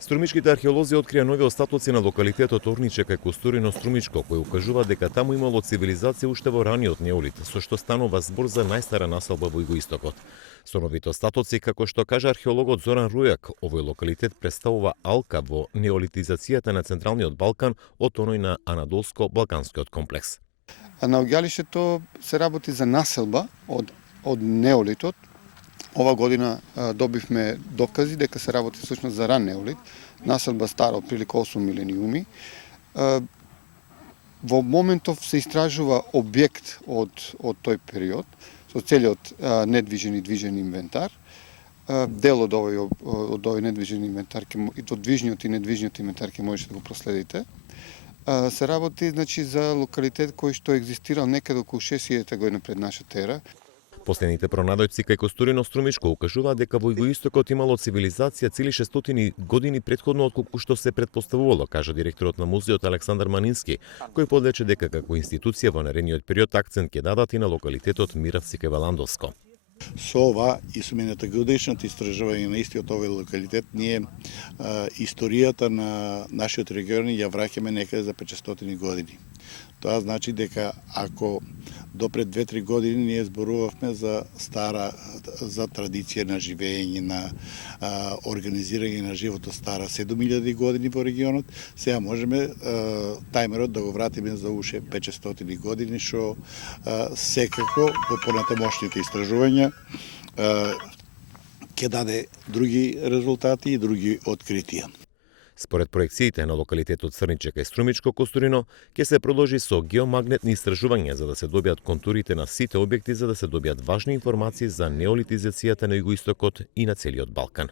Струмичките археолози открија нови остатоци на локалитетот Орниче кај Костурино Струмичко, кои укажува дека таму имало цивилизација уште во раниот неолит, со што станува збор за најстара населба во Југоистокот. Со новите остатоци, како што кажа археологот Зоран Рујак, овој локалитет представува алка во неолитизацијата на Централниот Балкан од оној на Анадолско-Балканскиот комплекс. На оѓалишето се работи за населба од неолитот. Ова година добивме докази дека се работи всушност за ран неолит, населба стара отприлика 8 милениуми. Во моментов се истражува објект од тој период, со целиот недвижен и движен инвентар. Дел од овој недвижен инвентар, и од движниот и недвижниот инвентар ќе можете да го проследите. Се работи за локалитет кој што екзистирал некаде околу 6000 година пред нашата ера. Последните пронајдоци кај Костурино Струмичко укажуваат дека во Југоистокот имало цивилизација цели 600 години претходно отколку што се претпоставувало, кажа директорот на музеот Александар Манински, кој подлече дека како институција во наредниот период акцент ќе дадат и на локалитетот Миравци кај Валандовско. Со ова и со минатогодишното истражување на истиот овој локалитет, ние историјата на нашиот регион ја враќаме некаде за 500 години. Тоа значи дека ако допред 2-3 години ние зборувавме за традиција на живење, на организирање на животот стара 7000 години во регионот, сега можеме тајмерот да го вратиме за уште 500 години, што секако во понатамошните истражувања ќе даде други резултати и други откритија. Според проекциите на локалитетот Црниче кај Струмичко Костурино, ќе се продолжи со геомагнетни истражувања за да се добијат контурите на сите објекти, за да се добијат важни информации за неолитизацијата на Југоистокот и на целиот Балкан.